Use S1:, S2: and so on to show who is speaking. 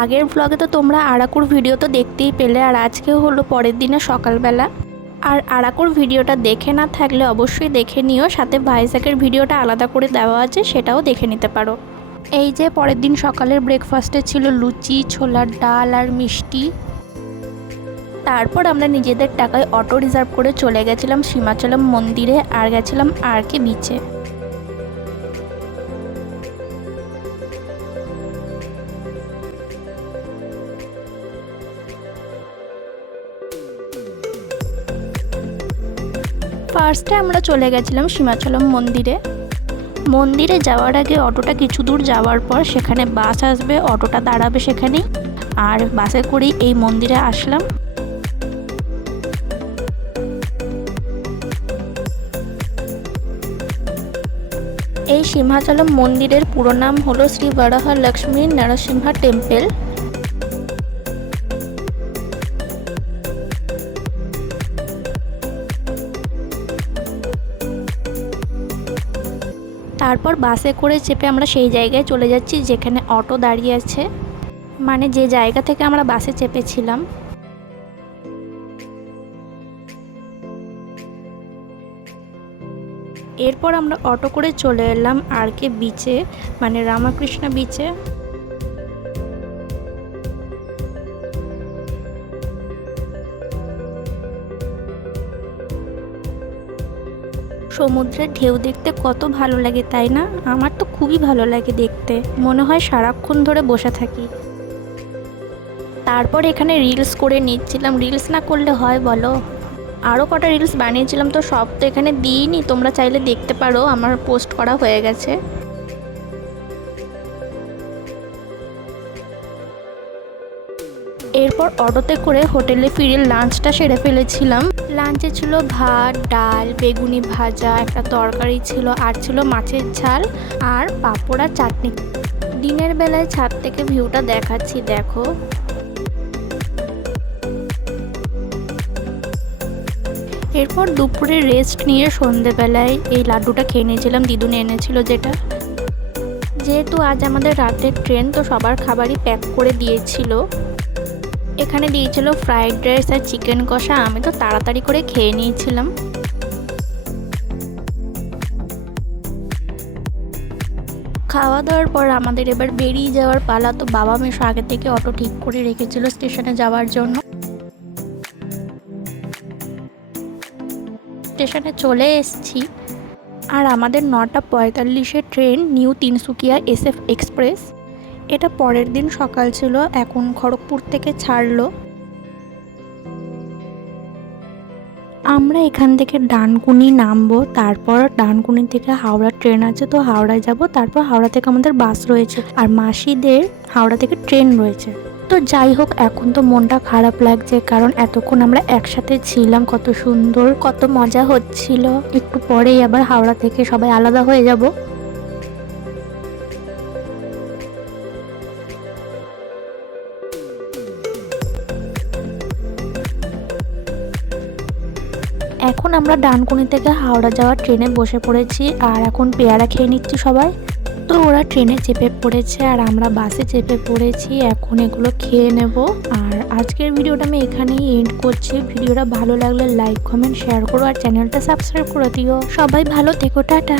S1: আগের ব্লগে তো তোমরা আরাকুর ভিডিও তো দেখতেই পেলে, আর আজকে হলো পরের দিনে সকালবেলা। আর আরাকুর ভিডিওটা দেখে না থাকলে অবশ্যই দেখে নিও, সাথে ভাইজাকের ভিডিওটা আলাদা করে দেওয়া আছে, সেটাও দেখে নিতে পারো। এই যে পরের দিন সকালের ব্রেকফাস্টে ছিল লুচি, ছোলার ডাল আর মিষ্টি। তারপর আমরা নিজেদের টাকায় অটো রিজার্ভ করে চলে গেছিলাম সীমাচলম মন্দিরে, আর গেছিলাম আর কে বিচে ফার্স্টে আমরা চলে গেছিলাম সীমাচলম মন্দিরে। মন্দিরে যাওয়ার আগে অটোটা কিছু দূর যাওয়ার পর সেখানে বাস আসবে, অটোটা দাঁড়াবে সেখানেই। আর বাসে করেই এই মন্দিরে আসলাম। এই সিংহাচলম মন্দিরের পুরো নাম হলো শ্রী বরাহ লক্ষ্মী নরসিংহা টেম্পল। তারপর বাসে করে চেপে আমরা সেই জায়গায় চলে যাচ্ছি যেখানে অটো দাঁড়িয়ে আছে। মানে যে জায়গা থেকে আমরা বাসে চেপেছিলাম। এরপর আমরা অটো করে চলে এলাম আর কে বিচে মানে রামাকৃষ্ণ বিচে সমুদ্রের ঢেউ দেখতে কত ভালো লাগে, তাই না? আমার তো খুবই ভালো লাগে দেখতে। মনে হয় সারাক্ষণ ধরে বসে থাকি। তারপর এখানে রিলস করে নিচ্ছিলাম। রিলস না করলে হয় বলো? আরও কটা রিলস বানিয়েছিলাম, তো সব তো এখানে দিইনি। তোমরা চাইলে দেখতে পারো। আমার পোস্ট করা হয়ে গেছে। এরপর অটোতে করে হোটেলে ফিরে লাঞ্চটা সেরে ফেলেছিলাম। লাঞ্চে ছিল ভাত, ডাল, বেগুনি ভাজা, একটা তরকারি ছিল, আর ছিল মাছের ঝাল আর পাঁপড় চাটনি। দিনের বেলায় ছাদ থেকে ভিউটা দেখাচ্ছি, দেখো। এরপর দুপুরে রেস্ট নিয়ে সন্ধেবেলায় এই লাড্ডুটা খেয়ে নিয়েছিলাম, দিদুনে এনেছিল যেটা। যেহেতু আজ আমাদের রাতের ট্রেন, তো সবার খাবারই প্যাক করে দিয়েছিল। এখানে দিয়েছিল ফ্রাইড রাইস আর চিকেন কষা, আমি তো তাড়াতাড়ি করে খেয়ে নিয়েছিলাম। খাওয়া দাওয়ার পর আমাদের এবার বেরিয়ে যাওয়ার পালা, তো বাবা মেশো আগে থেকে অটো ঠিক করে রেখেছিল স্টেশনে যাওয়ার জন্য। স্টেশনে চলে এসেছি, আর আমাদের নটা পঁয়তাল্লিশে train new Tinsukia S F express. এটা পরের দিন সকাল ছিল, এখন খড়গপুর থেকে ছাড়লো। আমরা এখান থেকে ডানকুনি নামবো, তারপর ডানকুনি থেকে হাওড়া ট্রেন আছে, তো হাওড়ায় যাব, তারপর হাওড়া থেকে আমাদের বাস রয়েছে, আর মাসিদের হাওড়া থেকে ট্রেন রয়েছে। তো যাই হোক, এখন তো মনটা খারাপ লাগছে, কারণ এতক্ষণ আমরা একসাথে ছিলাম, কত সুন্দর, কত মজা হচ্ছিল। একটু পরেই আবার হাওড়া থেকে সবাই আলাদা হয়ে যাব। এখন আমরা ডানকুনি থেকে হাওড়া যাওয়ার ট্রেনে বসে পড়েছি আর এখন পেয়ারা খেয়ে নিচ্ছি সবাই। তো ওরা ট্রেনে চেপে পড়েছে আর আমরা বাসে চেপে পড়েছি, এখন এগুলো খেয়ে নেব। আর আজকের ভিডিওটা আমি এখানেই এন্ড করছি। ভিডিওটা ভালো লাগলে লাইক কমেন্ট শেয়ার করো আর চ্যানেলটা সাবস্ক্রাইব করে দিও। সবাই ভালো থেকো, টাটা।